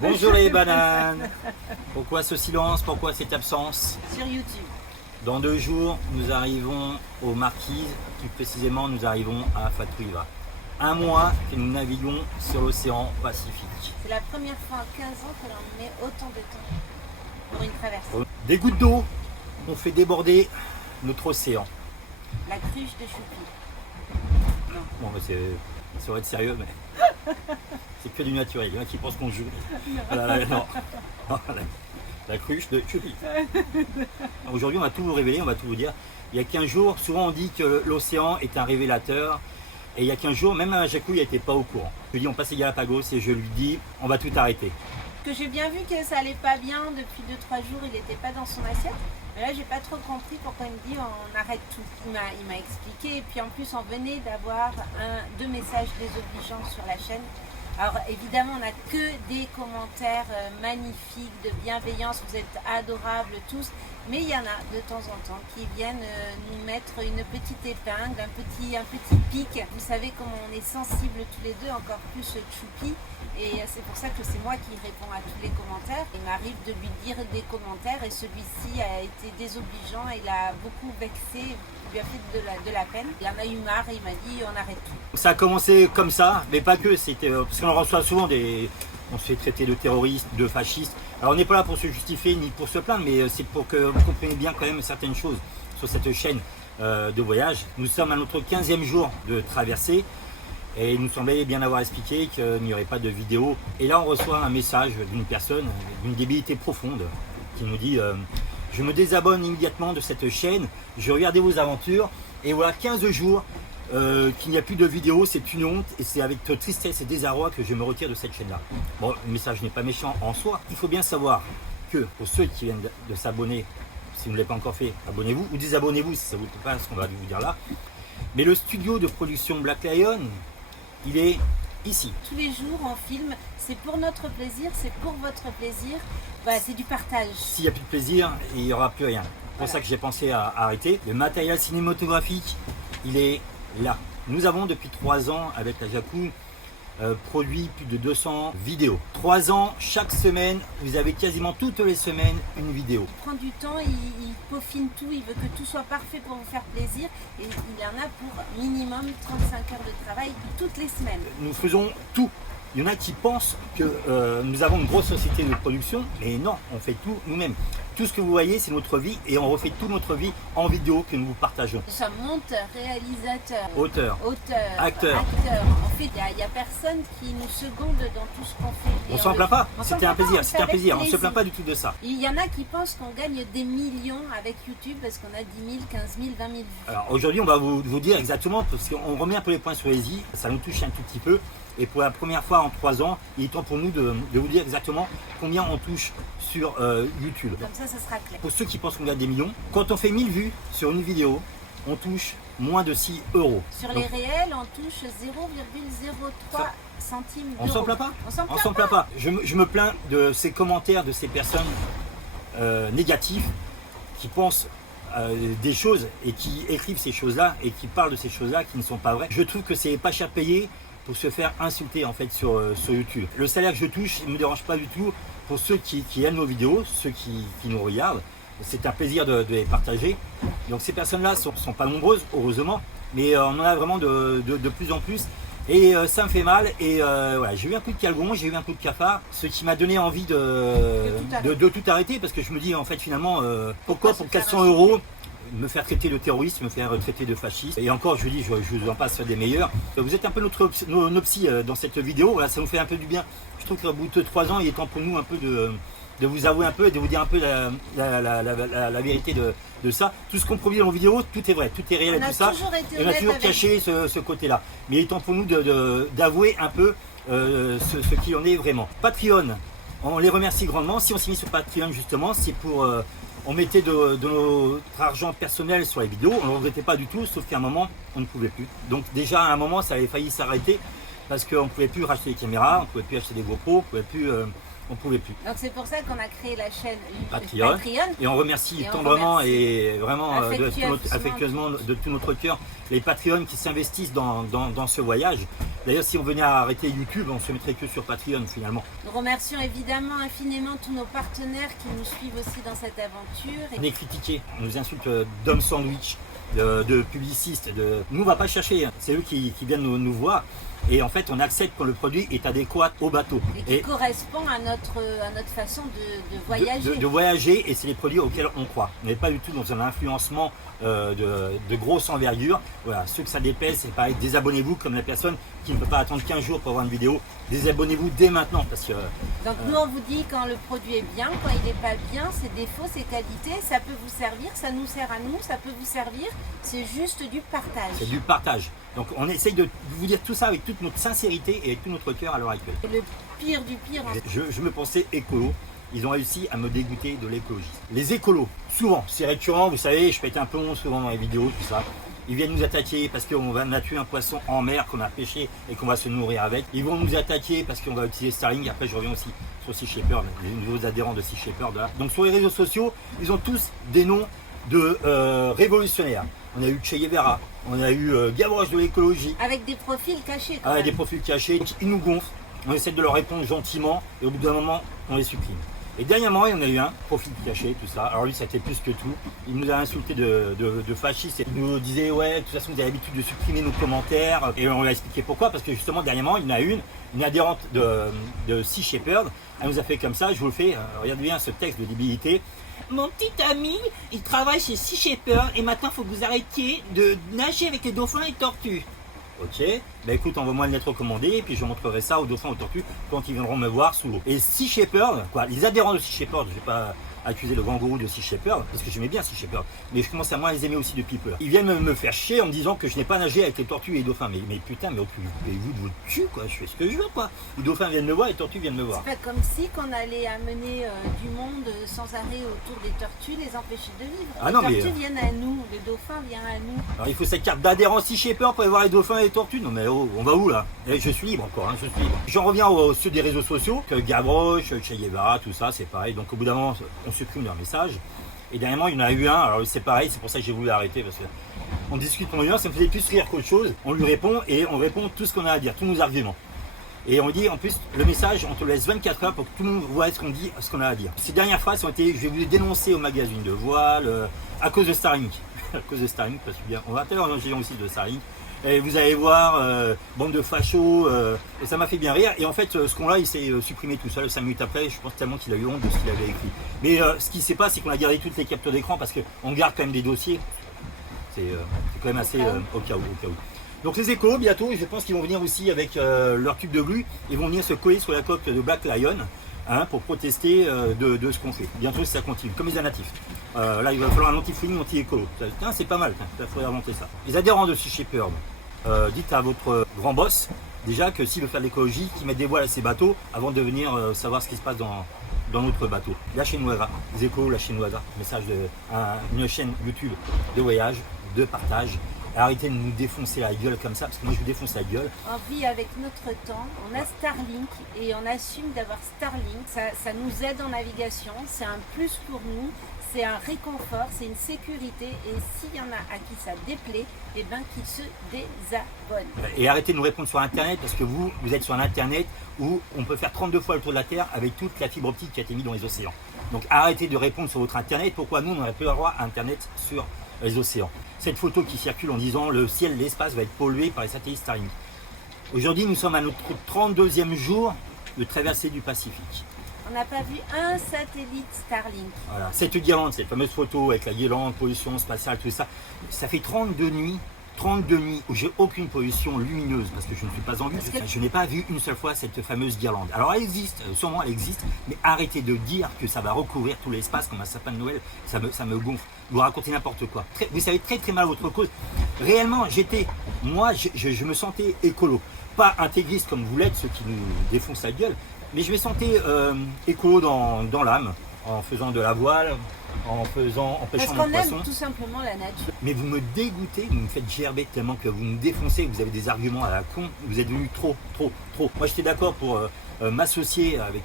Bonjour les bananes. Pourquoi ce silence? Pourquoi cette absence? Sur YouTube. Dans 2 jours, nous arrivons aux Marquises, plus précisément nous arrivons à Fatouiva. 1 mois que nous naviguons sur l'océan Pacifique. C'est la première fois en 15 ans que l'on met autant de temps pour une traversée. Des gouttes d'eau ont fait déborder notre océan. La cruche de Choupi. Bon, ça va être sérieux, mais c'est que du naturel. Il y en a qui pensent qu'on joue. Non. La cruche de Choupi. Aujourd'hui, on va tout vous révéler, on va tout vous dire. Il y a 15 jours, souvent on dit que l'océan est un révélateur. Et il y a 15 jours, même un Jacou, il n'était pas au courant. Je lui dis, on passe les Galapagos et je lui dis, on va tout arrêter. Que j'ai bien vu que ça allait pas bien depuis 2-3 jours, il n'était pas dans son assiette. Mais là, j'ai pas trop compris pourquoi il me dit on arrête tout. Il m'a expliqué. Et puis en plus, on venait d'avoir 2 messages désobligeants sur la chaîne. Alors évidemment, on n'a que des commentaires magnifiques, de bienveillance, vous êtes adorables tous, mais il y en a de temps en temps qui viennent nous mettre une petite épingle, un petit pic. Vous savez comment on est sensibles tous les deux, encore plus Choupi, et c'est pour ça que c'est moi qui réponds à tous les commentaires. Il m'arrive de lui dire des commentaires et celui-ci a été désobligeant, il a beaucoup vexé, il lui a fait de la peine. Il en a eu marre et il m'a dit on arrête tout. Ça a commencé comme ça, mais pas que, c'était parce qu'on reçoit souvent on se fait traiter de terroristes, de fascistes. Alors on n'est pas là pour se justifier ni pour se plaindre, mais c'est pour que vous compreniez bien quand même certaines choses sur cette chaîne de voyage. Nous sommes à notre 15e jour de traversée et il nous semblait bien avoir expliqué qu'il n'y aurait pas de vidéo. Et là on reçoit un message d'une personne, d'une débilité profonde, qui nous dit je me désabonne immédiatement de cette chaîne, je regardais vos aventures et voilà 15 jours qu'il n'y a plus de vidéos, c'est une honte et c'est avec tristesse et désarroi que je me retire de cette chaîne-là. Bon, le message n'est pas méchant en soi. Il faut bien savoir que pour ceux qui viennent de s'abonner, si vous ne l'avez pas encore fait, abonnez-vous ou désabonnez-vous si ça ne vous plaît pas ce qu'on va vous dire là. Mais le studio de production Black Lion, il est ici. Tous les jours on filme, c'est pour notre plaisir, c'est pour votre plaisir, voilà, c'est du partage. S'il n'y a plus de plaisir, il n'y aura plus rien. C'est pour ça que j'ai pensé à arrêter. Le matériel cinématographique, il est là. Nous avons depuis 3 ans avec la Jacou produit plus de 200 vidéos. 3 ans, chaque semaine, vous avez quasiment toutes les semaines une vidéo. Il prend du temps, il peaufine tout, il veut que tout soit parfait pour vous faire plaisir et il en a pour minimum 35 heures de travail toutes les semaines. Nous faisons tout. Il y en a qui pensent que nous avons une grosse société de production, mais non, on fait tout nous-mêmes. Tout ce que vous voyez, c'est notre vie et on refait toute notre vie en vidéo que nous vous partageons. Nous sommes monteurs, réalisateurs, auteurs, acteurs. En fait, il n'y a personne qui nous seconde dans tout ce qu'on fait. On s'en plaint pas, c'était un plaisir, on ne se plaît plaint pas du tout de ça. Il y en a qui pensent qu'on gagne des millions avec YouTube parce qu'on a 10 000, 15 000, 20 000 vues. Alors aujourd'hui, on va vous dire exactement, parce qu'on remet un peu les points sur les i, ça nous touche un tout petit peu. Et pour la première fois en 3 ans, il est temps pour nous de vous dire exactement combien on touche sur YouTube. Comme ça sera clair. Pour ceux qui pensent qu'on gagne des millions, quand on fait 1000 vues sur une vidéo, on touche moins de 6 euros. Sur les réels, on touche 0,03 centimes d'euros. On s'en plaint pas. On s'en plaint pas. Je me plains de ces commentaires de ces personnes négatives qui pensent des choses et qui écrivent ces choses-là et qui parlent de ces choses-là qui ne sont pas vraies. Je trouve que c'est pas cher payé pour se faire insulter en fait sur YouTube. Le salaire que je touche, il ne me dérange pas du tout pour ceux qui aiment nos vidéos, ceux qui nous regardent. C'est un plaisir de les partager. Donc ces personnes-là sont pas nombreuses, heureusement, mais on en a vraiment de plus en plus. Et ça me fait mal. Et voilà, j'ai eu un coup de calgon, j'ai eu un coup de cafard, ce qui m'a donné envie de tout arrêter, parce que je me dis en fait finalement, pourquoi pour 400 euros me faire traiter de terroriste, me faire traiter de fasciste. Et encore, je vous dis, je vous en passe des meilleurs. Vous êtes un peu nos psy dans cette vidéo, voilà, ça nous fait un peu du bien. Je trouve qu'au bout de 3 ans, il est temps pour nous un peu de vous avouer un peu et de vous dire un peu la vérité de ça. Tout ce qu'on produit dans les vidéos, tout est vrai, tout est réel et tout ça. On a toujours caché ce côté-là. Mais il est temps pour nous d'avouer un peu ce qu'il en est vraiment. Patreon, on les remercie grandement. Si on s'est mis sur Patreon justement, c'est pour... on mettait de notre argent personnel sur les vidéos, on ne le regrettait pas du tout, sauf qu'à un moment, on ne pouvait plus. Donc déjà, à un moment, ça avait failli s'arrêter, parce qu'on ne pouvait plus racheter des caméras, on ne pouvait plus acheter des GoPro, on ne pouvait plus. Donc c'est pour ça qu'on a créé la chaîne Patreon. Et on remercie tendrement et vraiment affectueusement de tout notre cœur les Patreons qui s'investissent dans ce voyage. D'ailleurs, si on venait à arrêter YouTube, on se mettrait que sur Patreon finalement. Nous remercions évidemment infiniment tous nos partenaires qui nous suivent aussi dans cette aventure. On est critiqués, on nous insulte d'hommes sandwich, de publicistes. Nous, on va pas chercher, hein. C'est eux qui viennent nous voir. Et en fait, on accepte quand le produit est adéquat au bateau. Et qui correspond à notre façon de voyager. De voyager, et c'est les produits auxquels on croit. On n'est pas du tout dans un influencement de grosse envergure. Voilà, ceux que ça dépasse, c'est pareil, désabonnez-vous comme la personne qui ne peut pas attendre 15 jours pour voir une vidéo. Désabonnez-vous dès maintenant. Parce que, donc nous, on vous dit quand le produit est bien, quand il n'est pas bien, ses défauts, ses qualités, ça peut vous servir, ça nous sert à nous, ça peut vous servir. C'est juste du partage. C'est du partage. Donc on essaye de vous dire tout ça avec toute notre sincérité et avec tout notre cœur à l'heure actuelle. Et le pire du pire. Je me pensais écolo. Ils ont réussi à me dégoûter de l'écologie. Les écolos, souvent, c'est récurrent, vous savez, je pète un peu souvent dans les vidéos, tout ça. Ils viennent nous attaquer parce qu'on va tuer un poisson en mer qu'on a pêché et qu'on va se nourrir avec. Ils vont nous attaquer parce qu'on va utiliser Starlink. Après, je reviens aussi sur Sea Shepherd, les nouveaux adhérents de Sea Shepherd. Là. Donc sur les réseaux sociaux, ils ont tous des noms de révolutionnaires. On a eu Che Guevara, on a eu Gavroche de l'écologie. Avec des profils cachés. Avec des profils cachés. Ils nous gonflent. On essaie de leur répondre gentiment et au bout d'un moment, on les supprime. Et dernièrement, il y en a eu un, profil caché, tout ça. Alors lui, ça était plus que tout. Il nous a insulté de fascistes. Il nous disait, ouais, de toute façon, vous avez l'habitude de supprimer nos commentaires. Et on lui a expliqué pourquoi. Parce que justement, dernièrement, il y en a une adhérente de Sea Shepherd. Elle nous a fait comme ça, je vous le fais. Regardez bien ce texte de débilité. Mon petit ami, il travaille chez Sea Shepherd et maintenant, il faut que vous arrêtiez de nager avec les dauphins et les tortues. Ok, bah écoute, envoie-moi une lettre recommandée et puis je montrerai ça aux dauphins, aux tortues quand ils viendront me voir sous l'eau. Et Sea Shepherd, quoi, les adhérents de Sea Shepherd, je vais pas accuser le grand gourou de Sea Shepherd, parce que j'aimais bien Sea Shepherd, mais je commence à moins les aimer aussi depuis peu. Ils viennent me faire chier en me disant que je n'ai pas nagé avec les tortues et les dauphins. Mais putain, mais occupez-vous de votre cul, quoi, je fais ce que je veux, quoi. Les dauphins viennent me voir, les tortues viennent me voir. C'est pas comme si qu'on allait amener du monde sans arrêt autour des tortues, les empêcher de vivre. Ah les non, tortues viennent à nous, le dauphin vient à nous. Alors il faut cette carte d'adhérent Sea Shepherd pour aller voir les dauphins et les tortues. Non mais oh, on va où là? Je suis libre encore, hein, je suis libre. J'en reviens aux ceux des réseaux sociaux, que Gavroche, Che Guevara, tout ça, c'est pareil. Donc au bout d'un moment, on supprime leurs messages. Et dernièrement, il y en a eu un, alors c'est pareil, c'est pour ça que j'ai voulu arrêter, parce que on discute pendant une heure, ça me faisait plus rire qu'autre chose. On lui répond et on répond tout ce qu'on a à dire, tous nos arguments. Et on dit, en plus, le message, on te laisse 24 heures pour que tout le monde voit ce qu'on dit, ce qu'on a à dire. Ces dernières phrases ont été, je vais vous dénoncer au magazine de voile, à cause de Starlink. À cause de Starlink, parce que bien, on va faire un géant aussi de Starlink. Et vous allez voir, bande de fachos, et ça m'a fait bien rire. Et en fait, ce con-là, il s'est supprimé tout seul 5 minutes après. Je pense tellement qu'il a eu honte de ce qu'il avait écrit. Mais ce qui ne s'est pas, c'est qu'on a gardé toutes les captures d'écran parce qu'on garde quand même des dossiers. C'est quand même assez au cas où. Donc les écolos, bientôt, je pense qu'ils vont venir aussi avec leur tube de glue. Ils vont venir se coller sur la coque de Black Lion. Hein, pour protester de ce qu'on fait. Bientôt, ça continue, comme les anatifs. Là, il va falloir un anti-fouillis, anti-écolo. C'est pas mal, il faudrait inventer ça. Les adhérents de Sea Shepherd, dites à votre grand boss, déjà, que s'il veut faire de l'écologie, qu'il mette des voiles à ses bateaux avant de venir savoir ce qui se passe dans notre bateau. Lâchez-nous les écolos, lâchez-nous message une chaîne YouTube de voyage, de partage. Arrêtez de nous défoncer la gueule comme ça, parce que moi je vous défonce la gueule. On vit avec notre temps, on a Starlink et on assume d'avoir Starlink. Ça nous aide en navigation, c'est un plus pour nous, c'est un réconfort, c'est une sécurité. Et s'il y en a à qui ça déplaît, eh ben qu'ils se désabonnent. Et arrêtez de nous répondre sur Internet, parce que vous êtes sur un Internet où on peut faire 32 fois le tour de la Terre avec toute la fibre optique qui a été mise dans les océans. Donc arrêtez de répondre sur votre Internet. Pourquoi nous, on n'aurait plus le droit à Internet sur les océans? Cette photo qui circule en disant le ciel, l'espace va être pollué par les satellites Starlink. Aujourd'hui, nous sommes à notre 32e jour de traversée du Pacifique. On n'a pas vu un satellite Starlink. Voilà, cette guirlande, cette fameuse photo avec la guirlande, pollution spatiale, tout ça, ça fait 32 nuits où j'ai aucune pollution lumineuse parce que je ne suis pas en vue. Je n'ai pas vu une seule fois cette fameuse guirlande. Alors elle existe, sûrement elle existe, mais arrêtez de dire que ça va recouvrir tout l'espace comme un sapin de Noël, ça me gonfle. Vous racontez n'importe quoi. Vous savez très très mal votre cause. Réellement, je me sentais écolo. Pas intégriste comme vous l'êtes, ceux qui nous défoncent la gueule, mais je me sentais écolo dans l'âme, en faisant de la voile, en pêchant Parce mon qu'on poisson. aime tout simplement la nature. Mais vous me dégoûtez, vous me faites gerber tellement que vous me défoncez, vous avez des arguments à la con, vous êtes devenu trop. Moi j'étais d'accord pour m'associer avec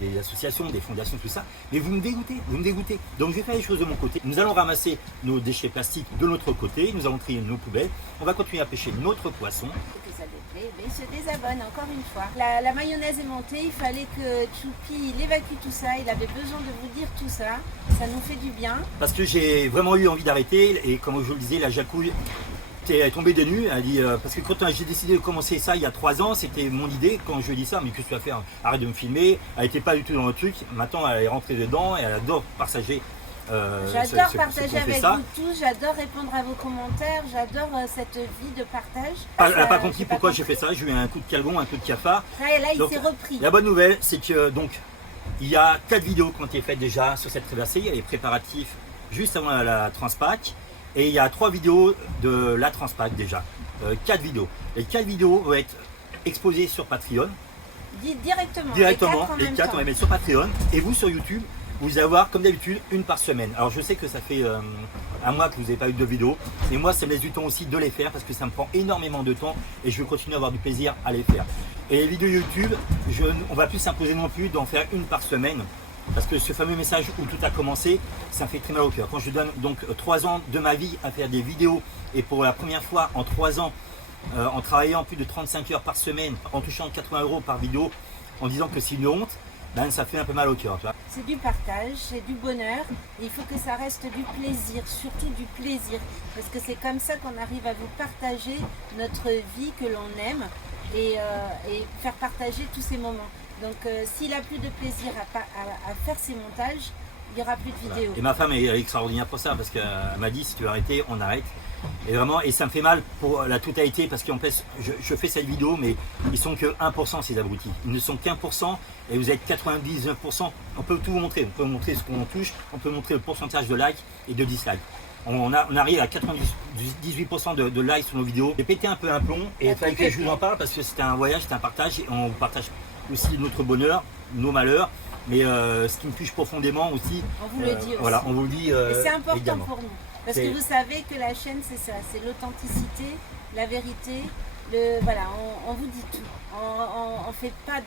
des associations, des fondations, tout ça, mais vous me dégoûtez. Donc je vais faire les choses de mon côté. Nous allons ramasser nos déchets plastiques de l'autre côté, nous allons trier nos poubelles, on va continuer à pêcher notre poisson. Et que ça déplaît, mais se désabonne encore une fois. La mayonnaise est montée, il fallait que Choupi il évacue tout ça, il avait besoin de vous dire tout ça, ça nous fait du bien. Parce que j'ai vraiment eu envie d'arrêter, et comme je vous le disais, la Jacouille est tombée des nues. Elle dit, parce que quand j'ai décidé de commencer ça il y a 3 ans, c'était mon idée. Quand je lui ai dit ça, mais qu'est-ce que tu vas faire? Arrête de me filmer. Elle n'était pas du tout dans le truc. Maintenant, elle est rentrée dedans et elle adore partager. J'adore partager avec vous tous, j'adore répondre à vos commentaires, j'adore cette vie de partage. Elle n'a pas compris pourquoi j'ai fait ça. Je lui ai un coup de calgon, un coup de cafard. Et là, il Donc, s'est repris. La bonne nouvelle, c'est que donc il y a 4 vidéos qui ont été faites déjà sur cette traversée. Il y a les préparatifs juste avant la Transpac. Et il y a 3 vidéos de la Transpac déjà. 4 vidéos. Les 4 vidéos vont être exposées sur Patreon. Directement. Les 4 on va mettre sur Patreon. Et vous sur YouTube, vous allez avoir comme d'habitude une par semaine. Alors je sais que ça fait un mois que vous n'avez pas eu de vidéos. Et moi ça me laisse du temps aussi de les faire parce que ça me prend énormément de temps. Et je veux continuer à avoir du plaisir à les faire. Et les vidéos YouTube, on va plus s'imposer non plus d'en faire une par semaine. Parce que ce fameux message où tout a commencé, ça me fait très mal au cœur. Quand je donne donc 3 ans de ma vie à faire des vidéos et pour la première fois en 3 ans, en travaillant plus de 35 heures par semaine, en touchant 80 € par vidéo, en disant que c'est une honte, ben, ça fait un peu mal au cœur. C'est du partage, c'est du bonheur. Et il faut que ça reste du plaisir, surtout du plaisir. Parce que c'est comme ça qu'on arrive à vous partager notre vie que l'on aime et faire partager tous ces moments. Donc s'il a plus de plaisir à faire ses montages, il n'y aura plus de vidéos. Voilà. Et ma femme est extraordinaire pour ça parce qu'elle m'a dit si tu veux arrêter, on arrête. Et vraiment, et ça me fait mal pour la totalité parce qu'en fait, je fais cette vidéo, mais ils sont que 1% ces abrutis. Ils ne sont qu'1% et vous êtes 99%. On peut tout vous montrer. On peut montrer ce qu'on touche, on peut montrer le pourcentage de likes et de dislikes. On arrive à 98% de likes sur nos vidéos. J'ai pété un peu un plomb et il fallait que je vous en parle parce que c'était un voyage, c'était un partage et on partage aussi notre bonheur, nos malheurs, mais ce qui me touche profondément aussi. On vous le dit aussi. Voilà, on vous le dit. Et c'est important également. pour nous. Parce que vous savez que la chaîne, c'est ça, c'est l'authenticité, la vérité. Voilà, on vous dit tout. On fait pas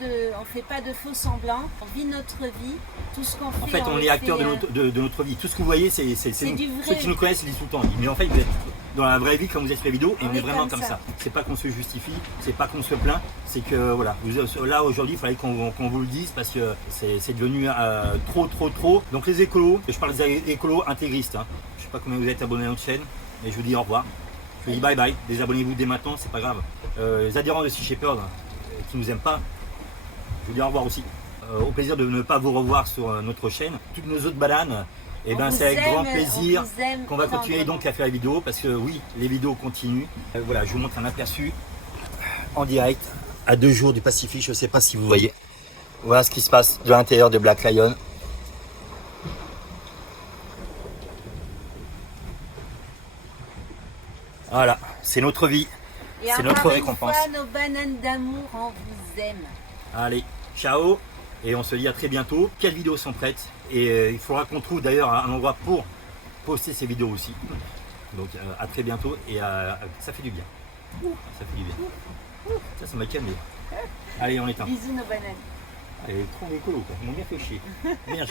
de faux semblants. On vit notre vie. Tout ce qu'on fait. En fait, on est acteur de notre vie. Tout ce que vous voyez, c'est nous. du vrai. Ceux qui nous connaissent, ils disent tout le temps. Mais en fait, vous êtes dans la vraie vie, comme vous êtes sur les vidéos, et on est vraiment comme ça. C'est pas qu'on se justifie, c'est pas qu'on se plaint, c'est que voilà. Là aujourd'hui, il fallait qu'on vous le dise parce que c'est devenu trop. Donc les écolos, je parle des écolos intégristes. Hein. Je sais pas combien vous êtes abonnés à notre chaîne, mais je vous dis au revoir. Je vous dis bye bye. Désabonnez-vous dès maintenant, c'est pas grave. Les adhérents de Sea Shepherd qui nous aiment pas, je vous dis au revoir aussi. Au plaisir de ne pas vous revoir sur notre chaîne. Toutes nos autres bananes, et ben c'est avec grand plaisir qu'on va continuer donc à faire les vidéos parce que oui, les vidéos continuent. Voilà, je vous montre un aperçu en direct à 2 jours du Pacifique. Je ne sais pas si vous voyez. Voilà ce qui se passe de l'intérieur de Black Lion. Voilà, c'est notre vie, c'est notre récompense. Et encore une fois, nos bananes d'amour, on vous aime. Allez, ciao, et on se dit à très bientôt. 4 vidéos sont prêtes et il faudra qu'on trouve d'ailleurs un endroit pour poster ces vidéos aussi. Donc à très bientôt et ça fait du bien. Ça fait du bien. Ça m'a calmé. Allez, on éteint. Bisous nos bananes. Allez, trop écolo quoi, ils m'ont bien fait chier. Bien,